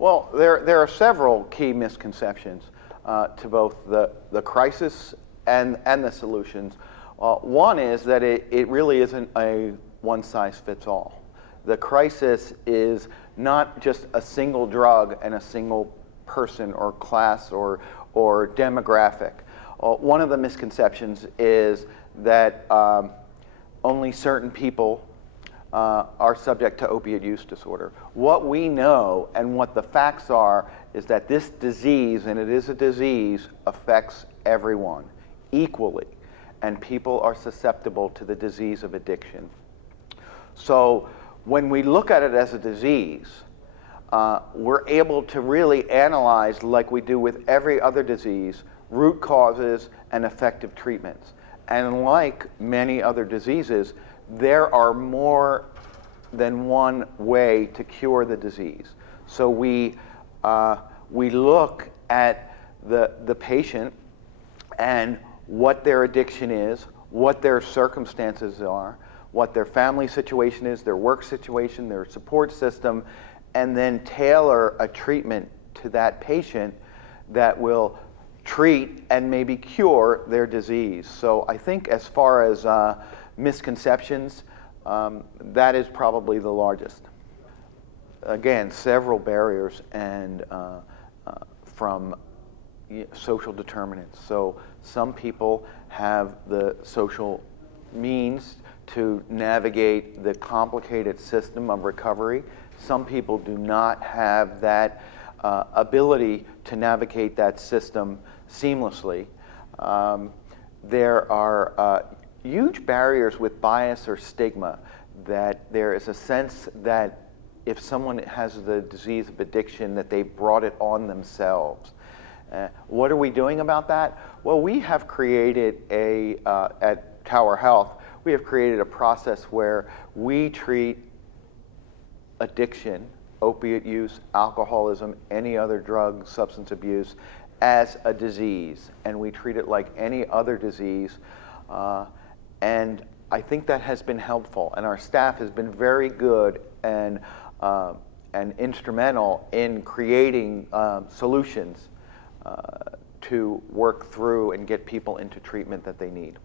Well, there are several key misconceptions to both the crisis and the solutions. One is that it really isn't a one-size-fits-all. The crisis is not just a single drug and a single person or class or demographic. One of the misconceptions is that only certain people are subject to opioid use disorder. What we know and what the facts are is that this disease, and it is a disease, affects everyone equally, and people are susceptible to the disease of addiction. So when we look at it as a disease, we're able to really analyze, like we do with every other disease, root causes and effective treatments. And like many other diseases, there are more than one way to cure the disease. So we look at the patient and what their addiction is, what their circumstances are, what their family situation is, their work situation, their support system, and then tailor a treatment to that patient that will treat and maybe cure their disease. So I think as far as misconceptions, that is probably the largest. Again, several barriers and from social determinants. So some people have the social means to navigate the complicated system of recovery. Some people do not have that ability to navigate that system seamlessly. There are huge barriers with bias or stigma, that there is a sense that if someone has the disease of addiction, that they brought it on themselves. What are we doing about that? Well, we have created at Tower Health, we have created a process where we treat addiction, opiate use, alcoholism, any other drug, substance abuse, as a disease. And we treat it like any other disease. And I think that has been helpful. And our staff has been very good and instrumental in creating solutions to work through and get people into treatment that they need.